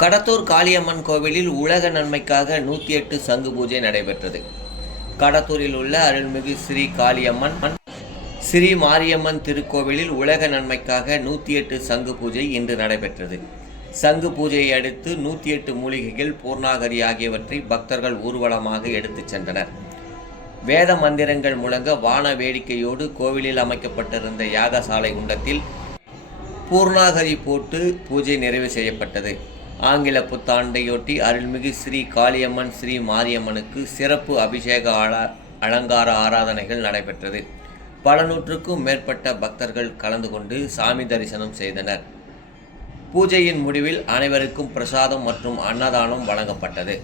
கடத்தூர் காளியம்மன் கோவிலில் உலக நன்மைக்காக நூற்றி எட்டு சங்கு பூஜை நடைபெற்றது. கடத்தூரில் உள்ள அருள்மிகு ஸ்ரீ காளியம்மன் ஸ்ரீ மாரியம்மன் திருக்கோவிலில் உலக நன்மைக்காக நூற்றி எட்டு சங்கு பூஜை இன்று நடைபெற்றது. சங்கு பூஜையை அடுத்து நூற்றி எட்டு மூலிகைகள் பூர்ணாகரி ஆகியவற்றை பக்தர்கள் ஊர்வலமாக எடுத்துச் சென்றனர். வேத மந்திரங்கள் முழங்க வான வேடிக்கையோடு கோவிலில் அமைக்கப்பட்டிருந்த யாகசாலை குண்டத்தில் பூர்ணாகரி போட்டு பூஜை நிறைவு செய்யப்பட்டது. ஆங்கில புத்தாண்டையொட்டி அருள்மிகு ஸ்ரீ காளியம்மன் ஸ்ரீ மாரியம்மனுக்கு சிறப்பு அபிஷேக ஆள அலங்கார ஆராதனைகள் நடைபெற்றது. பல நூற்றுக்கும் மேற்பட்ட பக்தர்கள் கலந்து கொண்டு சாமி தரிசனம் செய்தனர். பூஜையின் முடிவில் அனைவருக்கும் பிரசாதம் மற்றும் அன்னதானம் வழங்கப்பட்டது.